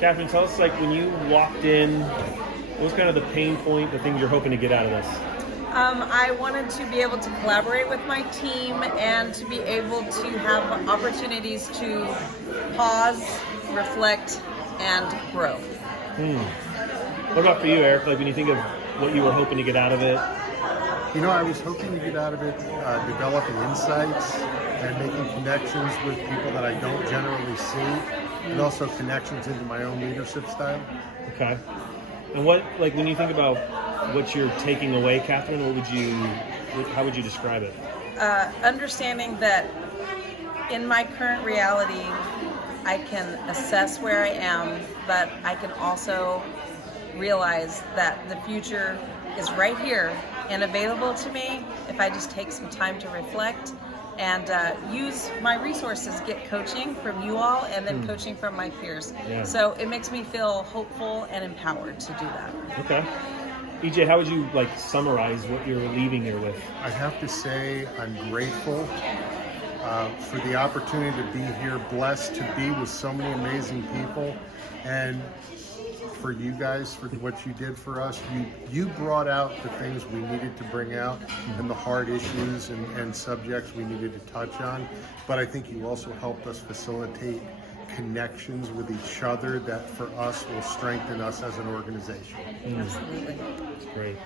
Catherine, tell us, like, when you walked in, what was kind of the pain point, the thing you're hoping to get out of this? I wanted to be able to collaborate with my team and to be able to have opportunities to pause, reflect, and grow. What about for you, Eric? Like, when you think of what you were hoping to get out of it? I was hoping to get out of it developing insights and making connections with people that I don't generally see, and also connections into my own leadership style. Okay. And what, like, when you think about what you're taking away, Catherine, how would you describe it? Understanding that in my current reality, I can assess where I am, but I can also realize that the future is right here and available to me if I just take some time to reflect and use my resources, get coaching from you all and then coaching from my peers. Yeah. So it makes me feel hopeful and empowered to do that. Okay. EJ, how would you, like, summarize what you're leaving here with? I have to say I'm grateful for the opportunity to be here, blessed to be with so many amazing people, and for you guys for what you did for us. You brought out the things we needed to bring out and the hard issues and subjects we needed to touch on, but I think you also helped us facilitate connections with each other that for us will strengthen us as an organization. Absolutely. That's great.